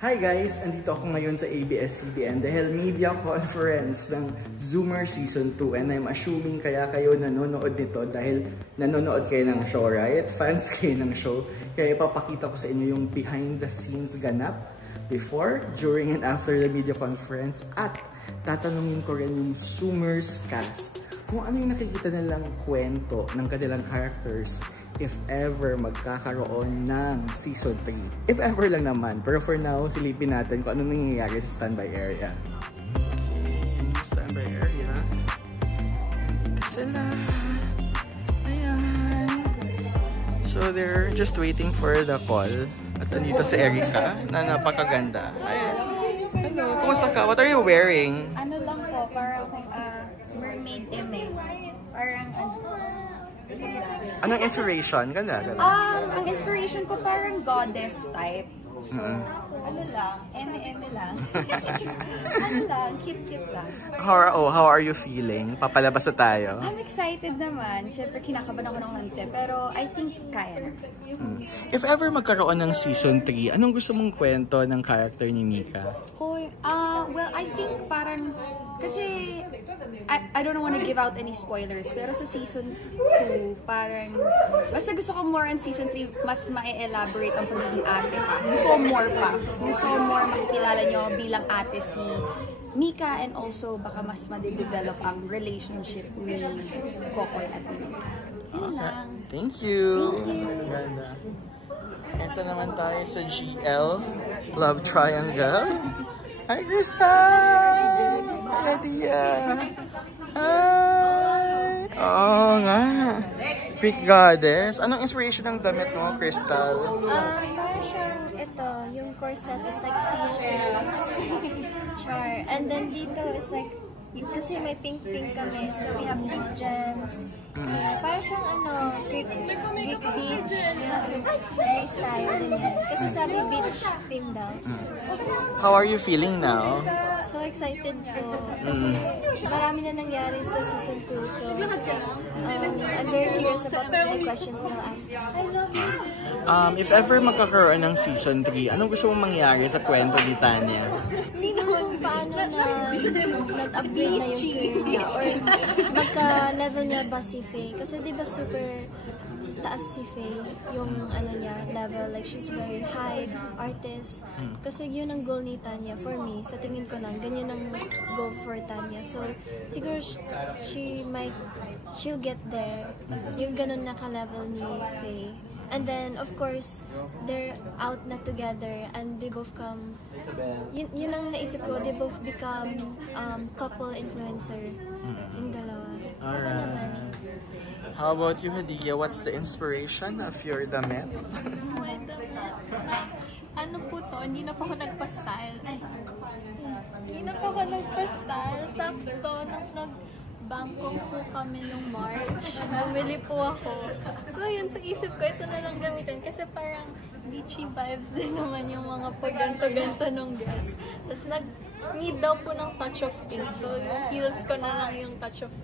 Hi guys! Andito ako ngayon sa ABS-CBN dahil media conference ng Zoomer Season 2 and I'm assuming kaya kayo nanonood nito dahil nanonood kayo ng show, right? Fans kayo ng show. Kaya ipapakita ko sa inyo yung behind the scenes ganap before, during, and after the media conference at tatanungin ko rin yung Zoomers cast kung ano yung nakikita nilang kwento ng kanilang characters if ever magkakaroon ng Season 3. If ever lang naman. Pero for now, silipin natin kung ano nangyayari sa standby area. Okay, standby area. Dito sila. Ayan. So they're just waiting for the call. At andito si Erica na napakaganda. Ayan. Hello, kumusta ka? What are you wearing? Ano lang po, parang mermaid eme. Parang Anong inspiration? Ganda. ang inspiration ko parang goddess type. So, ano lang, eme lang. Ano lang, cute lang. How are you feeling? Papalabas na tayo. I'm excited naman. Siyempre, kinakabahan ako ng konti. Pero I think kaya na. If ever magkaroon ng Season 3, anong gusto mong kwento ng character ni Mika? Well, I think parang, kasi, I don't want to give out any spoilers, pero sa Season 2, parang, basta gusto ko more on Season 3, mas ma-elaborate ang pagiging ate pa. Gusto ko more pa. Gusto ko more makikilala nyo bilang ate si Mika, and also baka mas ma-develop ang relationship ni Kokoy at Mika. Yun lang. Thank you! Thank you! Ganda. Ito naman tayo sa GL Love Triangle. Hi, Crystal! Hi, Adia! Hi! Oo nga! Greek Goddess. Anong inspiration ng damit mo, Crystal? Parang siyang ito, yung corset is like seashells. Char. And then dito is like, kasi may pink kami, so we have pink gems. Parang siyang Greek beach, Greek style din yan. Kasi sabi beach theme daw. How are you feeling now? So excited po. Kasi marami na nangyari sa season 2. So I'm very curious about the questions they'll ask. If ever magkakaroon ng Season 3, anong gusto mong mangyari sa kwento ni Tanya? Sino paano na nag-upgrade na yung career niya or magka-level niya ba si Faye? Kasi di ba super taas si Faye yung niya level, like she's very high artist. Kasi yun ang goal ni Tanya for me. Sa tingin ko lang, ganyan ang goal for Tanya. So siguro she'll get there. Yung ganun na ka-level ni Faye. And then, of course, they're out na together and they both come, yun ang naisip ko, they both become couple influencer. Yung dalawa. Alright. How about you, Hadia? What's the inspiration of your damit? Ano po to? Hindi na po ako nagpa-style. Hindi na po ako nagpa-style. Sakto, nung Bangkok po kami nung March. Bumili po ako. So yun, sa isip ko, ito na lang gamitin. Kasi parang beachy vibes din naman yung mga pagganto-ganto nung dress. Tapos nag-need daw po ng touch of pink. So yung heels ko na lang yung touch of pink.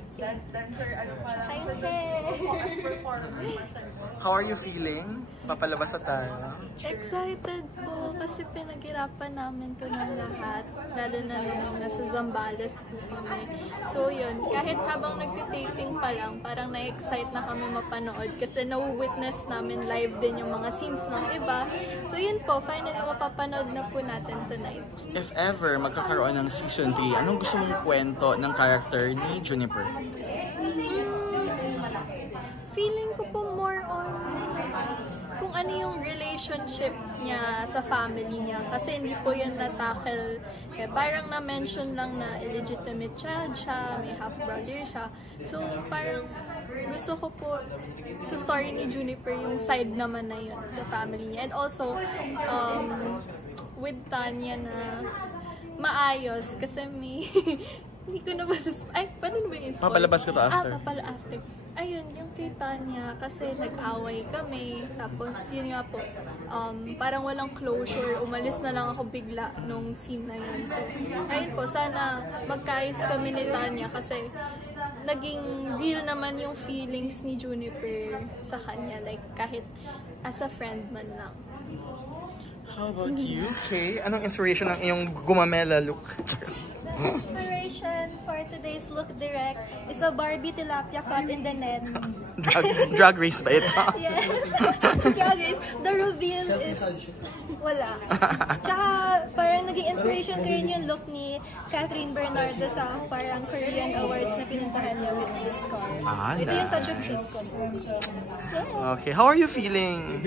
How are you feeling? Papalabas na tayo. Excited po kasi pinaghirapan namin to ng lahat. Lalo na nung nasa Zambales po kami. So yun, kahit habang nagtitaping pa lang, parang na-excite na kami mapanood kasi na-witness namin live din yung mga scenes ng iba. So yun po, finally mapapanood na po natin tonight. If ever magkakaroon ng Season 3, anong gusto mong kwento ng character ni Juniper? Feeling ko po more on kung ano yung relationship niya sa family niya. Kasi hindi po yun na-tackle. Parang na-mention lang na illegitimate child siya, may half-brother siya. So parang gusto ko po sa story ni Juniper yung side naman na yun sa family niya. And also, with Tanya na maayos kasi may hindi ko na ay, paano ba yung spoil? Papalabas ko to after. After. Ayun, yung kay Tanya, kasi nag-away kami, tapos yun nga po, parang walang closure, umalis na lang ako bigla nung scene na yun. So, ayun po, sana magkaayos kami ni Tanya kasi naging real naman yung feelings ni Juniper sa kanya, like kahit as a friend man lang. How about you, Kay? Anong inspiration ng iyong gumamela look? Inspiration for today's look direct is a Barbie tilapia caught in the net. Drag race ba ito? Yes. Drag race. The reveal is wala. Tsaka parang naging inspiration ko rin yung look ni Catherine Bernardo sa parang Korean Awards na pinuntahan niya with this car. Ito yung touch of pink ko. Okay, how are you feeling?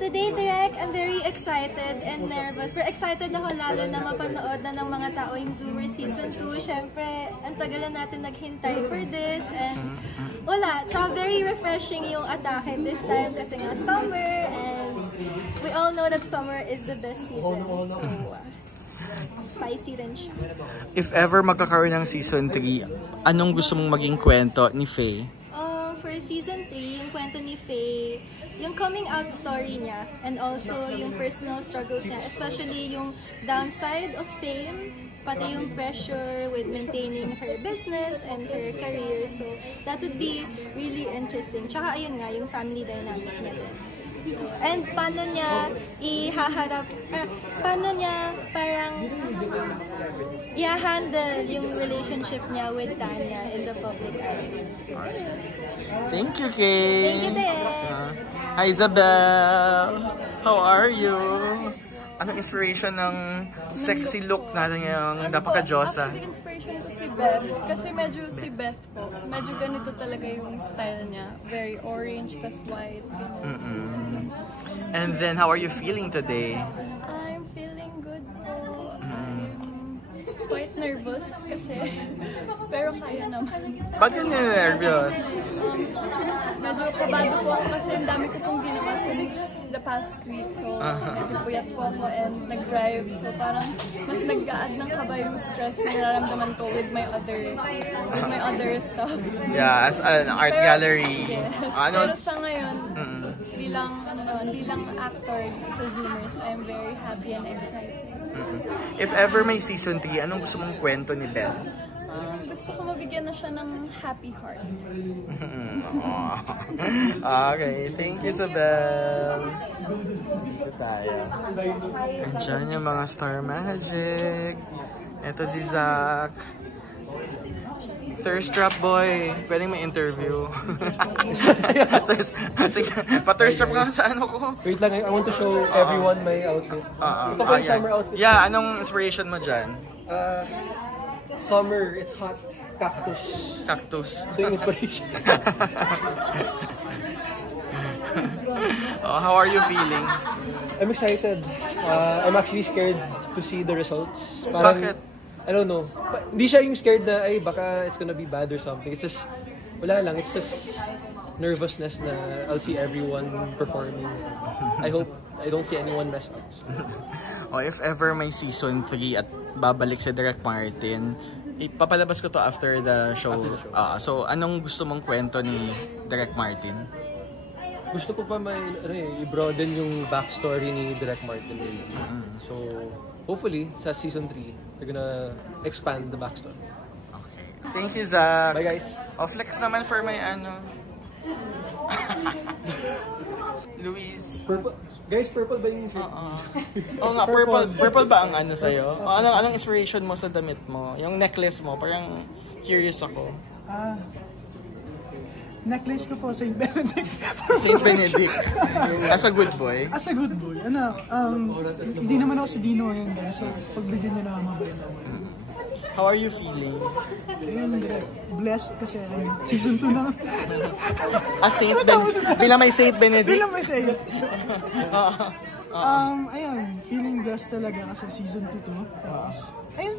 Today, Direk, I'm very excited and nervous. Pero excited ako lalo na mapanood na ng mga tao yung Zoomer Season 2. Siyempre, ang tagal na natin naghintay for this. And wala, tsaka very refreshing yung atake this time kasi nga summer. And we all know that summer is the best season. So, spicy rin siya. If ever magkakaroon ng Season 3, anong gusto mong maging kwento ni Faye? For Season 3, yung kwento ni Faye, yung coming out story niya and also yung personal struggles niya, especially yung downside of fame, pati yung pressure with maintaining her business and her career. So that would be really interesting. Tsaka ayun nga, yung family dynamic niya din. So, and paano niya ihaharap, paano niya parang i-handle yung relationship niya with Tanya in the public eye. Thank you, Kay. Thank you, Direk. Hi, Isabel. How are you? Anong inspiration ng sexy look natin ngayong napaka-Diyosa? Actually, inspiration ko si Beth. Kasi medyo si Beth po. Medyo ganito talaga yung style niya. Very orange, tas white. And then, how are you feeling today? I'm feeling good po. I'm quite nervous kasi pero kaya naman. Bakit ka nervous? Medyo kabado po ako kasi ang dami ko pong ginawa since the past week. So, medyo puyat po ako and nag-drive. So, parang mas nag-a-add ng kaba yung stress na nararamdaman ko with my other stuff. Yeah, as an art gallery. Yes. Pero sa ngayon, bilang actor sa Zoomers, I'm very happy and excited. If ever may Season 3, anong gusto mong kwento ni Beth? Gusto ko mabigyan na siya ng happy heart. Okay, thank you, Isabel. Dito tayo. Andiyan yung mga Star Magic. Ito si Zach. Thirst trap boy. Pwedeng may interview. Sige, pa-thirst trap ka sa ano ko. Wait lang, I want to show everyone my outfit. Ito po yung summer outfit. Yeah, anong inspiration mo dyan? Summer, it's hot. Cactus. Cactus. Ito yung inspiration. How are you feeling? I'm excited. I'm actually scared to see the results. Parang, Bakit? I don't know. Hindi siya yung scared na, ay, baka it's gonna be bad or something. It's just, wala lang. It's just nervousness na I'll see everyone performing. I hope I don't see anyone mess up. If ever may Season 3 at babalik si Direk Martin, ipapalabas ko to after the show. So, anong gusto mong kwento ni Direk Martin? Gusto ko pa i-broaden yung backstory ni Direk Martin. So, hopefully, sa Season 3, they're gonna expand the backstory. Okay. Thank you, Zach. Bye, guys. Flex naman for my ano. Luis. Purple. Guys, purple ba yung shirt? Oo nga, purple ba ang ano sa'yo? Anong inspiration mo sa damit mo? Yung necklace mo, parang curious ako. Necklace ko po, St. Benedict. St. Benedict. As a good boy? As a good boy. Hindi naman ako si Dino ngayon, guys. So, pagbigyan niyo na ako mabait ako. How are you feeling? Ayun, blessed kasi Season 2 na. Saint Benedict. Bilang may St. Benedict? Bilang may Saint. Ayun, feeling blessed talaga kasi Season 2 to. Tapos, ayun,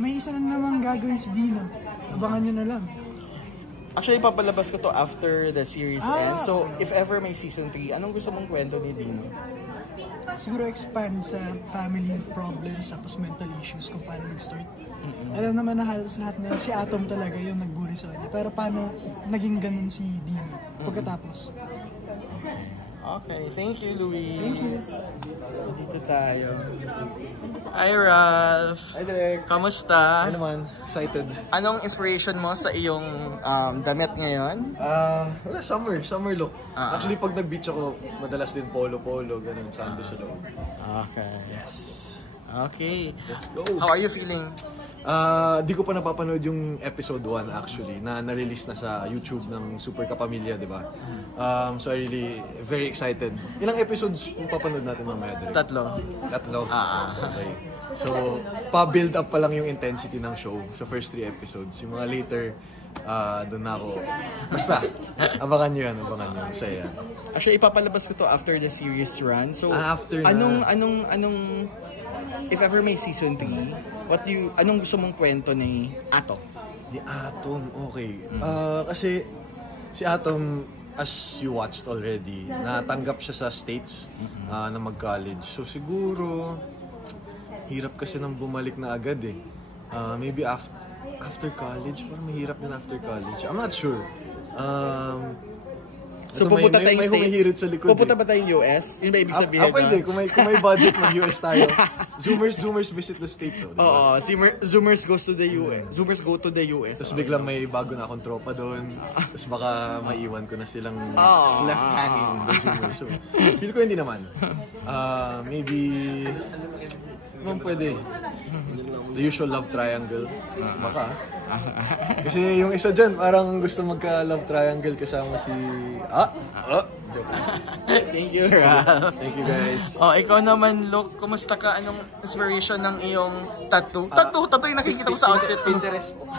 may isa na namang gagawin si Dino. Abangan nyo na lang. Actually, papalabas ko to after the series ends. So, if ever may Season 3, anong gusto mong kwento ni Dino? Siguro expand sa family problems tapos mental issues kung paano nag-start. Alam naman na halos lahat na si Atom talaga yung nagburi sa kanya. Pero paano naging ganun si Dino pagkatapos? Okay, thank you, Luis. Thank you. Dito tayo. Hi, Ralph. Hi, Derek. Kamusta? Ano naman? Excited. Anong inspiration mo sa iyong damit ngayon? Wala, summer look. Actually, pag nag-beach ako, madalas din polo-polo, ganun, sando sa loob. Okay. Yes. Okay. Let's go. How are you feeling? Di ko pa napapanood yung episode 1 actually, na na-release na sa YouTube ng Super Kapamilya, di ba? So I really very excited. Ilang episodes yung papanood natin mamaya? 3. Tatlo? Okay. So, pa-build up pa lang yung intensity ng show sa first 3 episodes. Yung mga later, doon na ako. Basta, abangan nyo yan, Masaya. Actually, ipapalabas ko to after the series run. So, after na. Anong if ever may season 3, anong gusto mong kwento ni Atom? Ni Atom, okay. Kasi si Atom, as you watched already, natanggap siya sa States na mag-college. So siguro, hirap kasi nang bumalik na agad eh. Maybe after college, parang mahirap na after college. I'm not sure. So pupunta tayong States? Sa likod, pupunta ba tayong US? Yun ba ibig sabihin? Pwede. Kung may budget, mag-US tayo. Zoomers visit the States. Oh, diba? Zoomers goes to the US. Zoomers go to the US. Tapos biglang may bago na akong tropa doon. Tapos baka maiwan ko na silang left hanging the Zoomers. So, feel ko hindi naman. Maybe pwede. The usual love triangle. Baka. Kasi yung isa dyan, parang gusto magka-love triangle kasama si... Thank you, Ralph. Thank you, guys. Ikaw naman, Luke, kumusta ka? Anong inspiration ng iyong tattoo? Tattoo yung nakikita mo sa outfit. Pinterest po.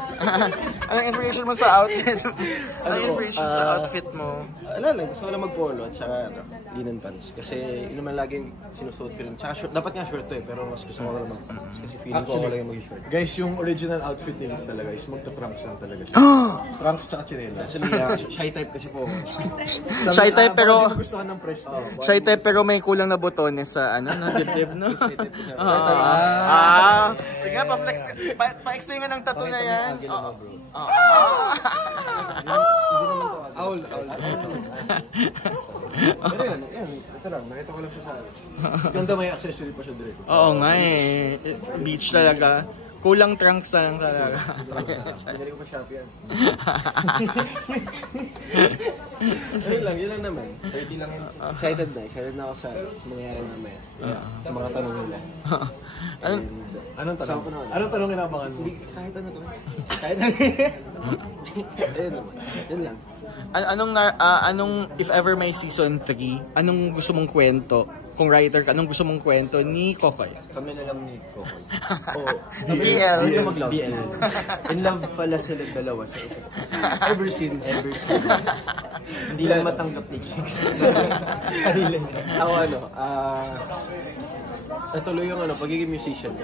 Anong inspiration mo sa outfit? Anong inspiration sa outfit mo? Wala lang, gusto ko lang mag-polo at saka linen pants. Kasi yun naman laging sinusuot ko rin. Tsaka short, dapat nga short to eh, pero mas gusto ko lang mag-pants. Kasi feeling ko ako lang yung mag-short. Guys, yung original outfit nila talaga is magta-trunks lang talaga siya. Trunks tsaka chinelas. Actually, shy type kasi po. Shy type pero... Gusto ng press. Shy type pero may kulang na botones sa dibdib, no? Sige nga, pa-flex. Pa-explain nga ng tattoo na yan. Owl. Pero yan, ito lang, nakita ko lang siya sa... Ganda, may accessory pa siya direct. Oo nga eh, beach talaga. Kulang trunks na lang talaga. Pagdali ko pa Shopee yan. Yun lang naman. 30 lang yun. Excited na ako sa mangyayari mamaya. Sa mga tanong nila. Anong tanong? Anong tanong inabangan mo? Kahit ano to. Kahit ano. Yun lang. Anong if ever may season 3, anong gusto mong kwento? Kung writer ka, anong gusto mong kwento ni Kokoy? Kami na lang ni Kokoy. BL. BL. In love pala sila dalawa sa isa't isa. Ever since. Hindi lang matanggap ni Kicks. Ako natuloy yung pagiging musician.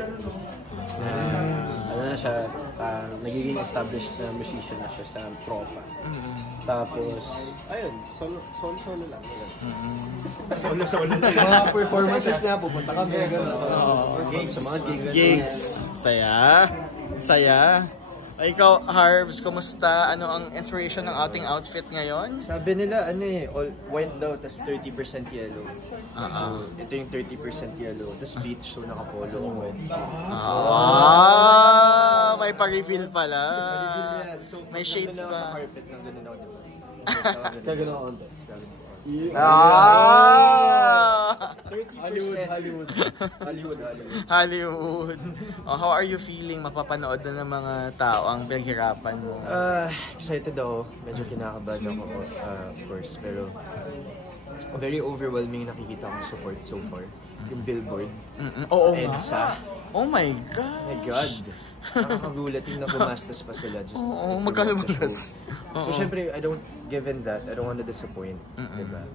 Na siya, nagiging established na musician na siya sa tropa. Tapos, ayun, solo lang. Solo. Mga performances na, pupunta kami. Sa mga Gigs. Saya. Ikaw, Harbs, kumusta? Ano ang inspiration ng ating outfit ngayon? Sabi nila, all white daw, tas 30% yellow. So, ito yung 30% yellow, tas beach, so nakapolo o white. May pa-reveal pala. So, may shades pa. Sa pa. carpet ng ganun ako, diba? Sa ganun ako, 30%. Hollywood. How are you feeling? Mapapanood na ng mga tao ang pinaghirapan mo? Excited ako. Medyo kinakabahan ako, of course. Pero very overwhelming nakikita kong support so far. Yung Billboard. EDSA. Oh my God! My God! Nakakagulat yung nagumastos pa sila. Magkalumalas. So syempre, given that, I don't want to disappoint. Diba?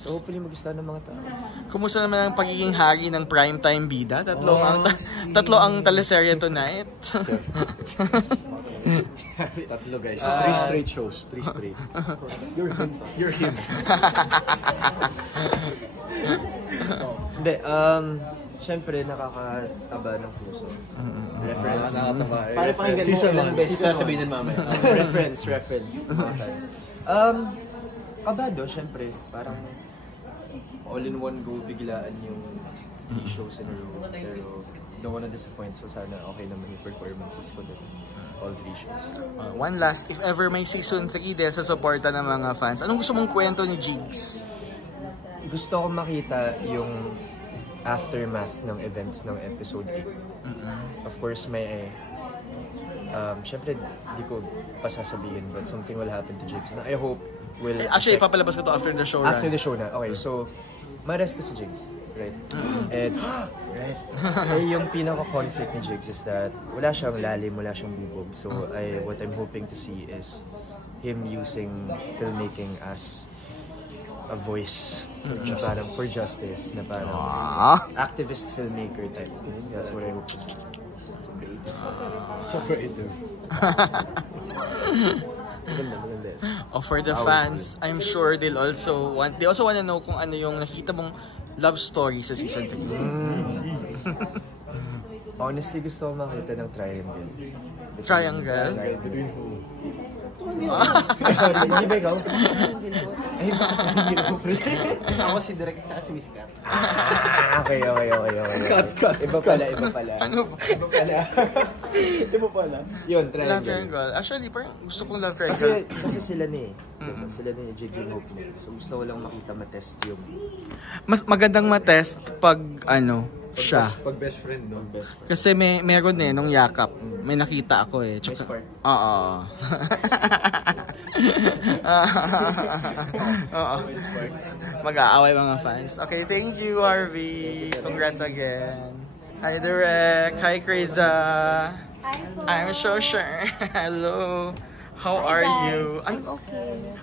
So hopefully magustuhan ng mga tao. Kumusta naman ang pagiging hari ng primetime bida? Tatlo ang teleserye tonight. Tatlo guys. 3 straight shows. 3 straight. You're him. Hindi, syempre nakakataba ng puso. Reference. Para pakinggan mo ilang beses sasabihin ng mamaya. Reference. Kabado, syempre. Parang all in one go biglaan yung 3 shows in a row. Pero don't wanna disappoint, so sana okay naman yung performances ko doon. All 3 shows. One last, if ever may season 3 dahil sa suporta ng mga fans, anong gusto mong kwento ni Jigs? Gusto ko makita yung aftermath ng events ng episode 8. Of course, may syempre, di ko pa sasabihin, but something will happen to Jigs na I hope will... Actually, papalabas ko to after the show. After the show na. Okay, so, ma-rest si Jigs. Right? And, right? Yung pinaka-conflict ni Jigs is that wala siyang lalim, wala siyang bubog. So, what I'm hoping to see is him using filmmaking as a voice for justice, na parang activist filmmaker type thing. That's what I hope to see. So creative. For the fans, I'm sure they also want to know kung ano yung nakita mong love story sa season 3. Honestly, gusto ko makita ng triangle. Triangle? Between who? Sorry, hindi ba ikaw? Ay, hindi ko free. Ako si Direk at si Miss Kat. Okay. Cut. Iba pala. Ano ba? Iba pala. Yun, triangle. Love triangle. Actually, parang gusto kong love triangle. Kasi sila ni Sila ni Jigs and Hope niya. So gusto ko lang makita matest yung... Mas magandang matest pag siya. Pag best friend, no? Best friend. Kasi meron nung yakap. May nakita ako eh. Tsaka, oo. Mag-aaway mga fans. Okay, thank you, Harvey. Congrats again. Hi, Direk. Hi, Kreza. I'm so sure. Hello. How are you?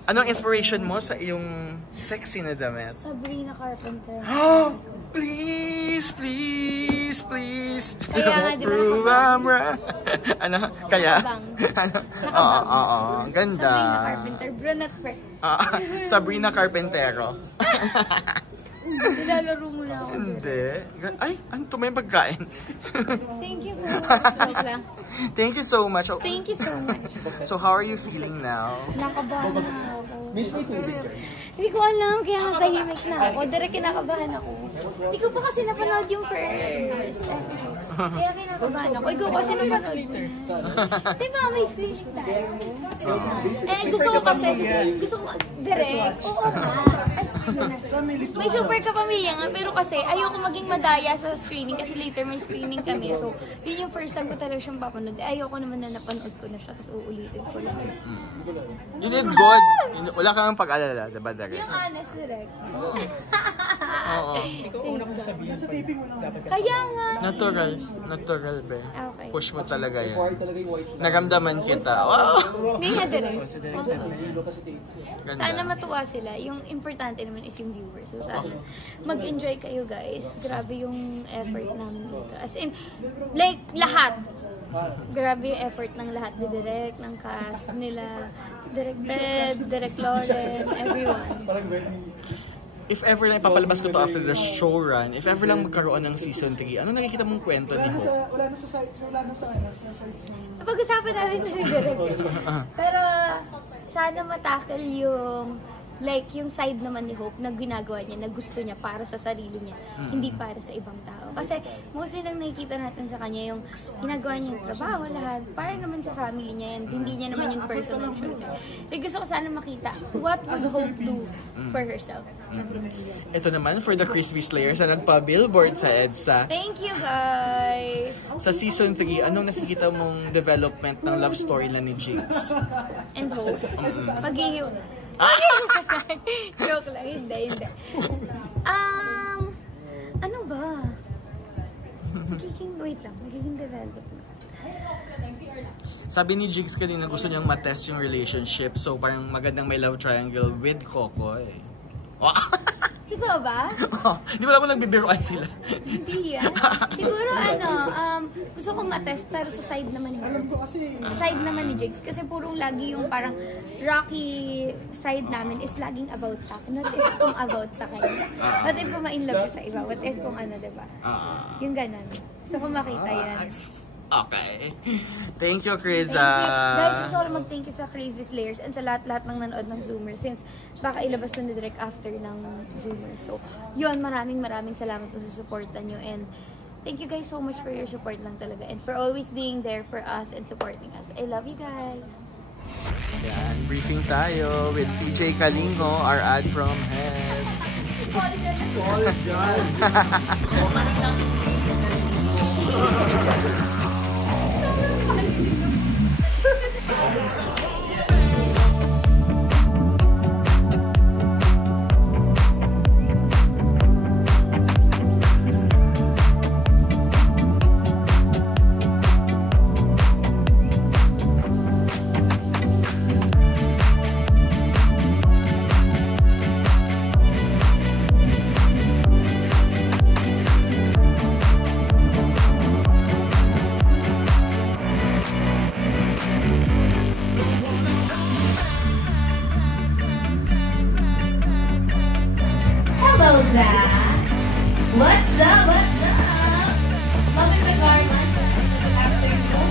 Anong inspiration mo sa iyong sexy na damit? Sabrina Carpenter. Please. Kaya nga, di ba Kaya? Oo. Ganda. Sabrina Carpenter. Brunette Freck. Sabrina Carpentero. Nilalaro mo na ako. Hindi. Ay, ano to? May pagkain. Thank you po. Joke lang. Thank you so much. Thank you so much. So, how are you feeling now? Nakabahan na ako. Miss me tubig dyan. Hindi ko alam, kaya masahimik na ako. Direct kinakabahan ako. Hindi ko pa kasi napanood yung first episode. Kaya kinakabahan ako. Ikaw kasi napanood ko na. Diba, may screenshot tayo. Gusto ko kasi, direct. Oo nga. May super kapamilya nga, pero kasi ayoko maging madaya sa screening kasi later may screening kami. So, yun yung first time ko talaga siyang papanood. Ayoko naman na napanood ko na siya, tapos uulitin ko lang. You did good. Wala kang pag-alala, diba, Direk? Yung honest, direct. Oo. Ikaw una kong sabihin. Sa taping mo lang dapat. Kaya nga. Natural, be. Okay. Push mo talaga yan. Talaga yung white. Naramdaman kita. Wow! Hindi nga, direct. Ganda. Sana matuwa sila. Yung importante naman is yung viewers. So, sana mag-enjoy kayo, guys. Grabe yung effort namin dito. As in, like, lahat. Grabe yung effort ng lahat. Ni Direk, ng cast nila. Direk Bed, Direk Lawrence, everyone. If ever na ipapalabas ko to after the show run, if ever lang magkaroon ng season 3, ano nakikita mong kwento ni Hope? Wala na sa sites na. Napag-usapan namin na ni Direk. Pero, sana matackle yung yung side naman ni Hope na ginagawa niya, na gusto niya para sa sarili niya, hindi para sa ibang tao. Kasi mostly nang nakikita natin sa kanya yung ginagawa niya yung trabaho, lahat, para naman sa family niya yan, hindi niya naman yung personal choice. Gusto ko sana makita what would Hope do for herself. Ito naman, for the Crispy Slayers na nagpa-billboard sa EDSA. Thank you, guys! Sa season 3, anong nakikita mong development ng love story na ni Jigs? And Hope. Pag-ihiw. Joke lang, hindi. Ano ba? Magiging development. Sabi ni Jigs kanina gusto niyang matest yung relationship, so parang magandang may love triangle with Kokoy. Ikaw ba? Di ba naman nagbibiruan sila? Hindi Siguro gusto kong matest pero sa side naman ni Sa side naman ni Jigs. Kasi purong lagi yung parang rocky side namin is laging about sa akin. What if kung about sa kanya? What if kung ma-in love sa iba? What if kung ano, diba? Yung ganun. Gusto kong makita yan. Okay. Thank you, Criza. Thank you. Guys, gusto ko mag-thank you sa Crazy Slayers and sa lahat-lahat ng nanood ng Zoomer since baka ilabas na direct after ng Zoomer. So, yun, maraming salamat po sa supportan nyo and thank you guys so much for your support lang talaga and for always being there for us and supporting us. I love you guys. Yan, briefing tayo with PJ Kalingo, our ad from head. Call John. What's up? What's up? Loving the garments. Good afternoon.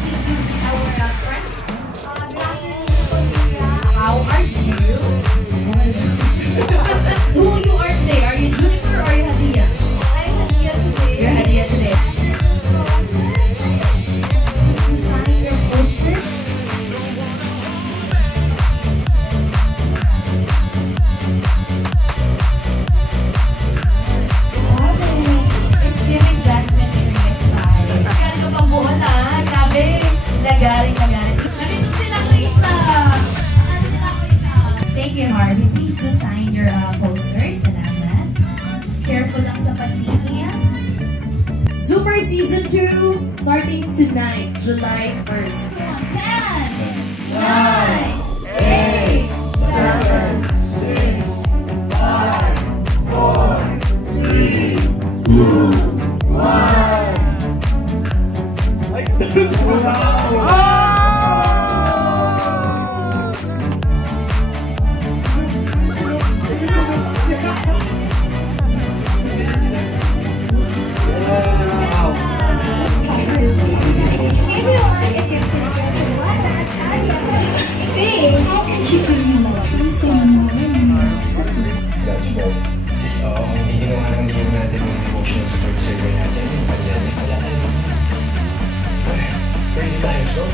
Please do meet our friends. How are you? Who you are today? Are you Juniper or are you Hadia? I'm Hadia today. You're Hadia today. Please do sign your poster. Thank you, Harvey. Please do sign your posters. Salamat. Careful lang sa patingin. Zoomer Season 2 starting tonight, July 1st. 10, 9, 8, 7, 6, 5, 4, 3, 2, 1. Hindi natin yung emotional support server natin, yung pandemic, wala na yun. Pwede tayo, so?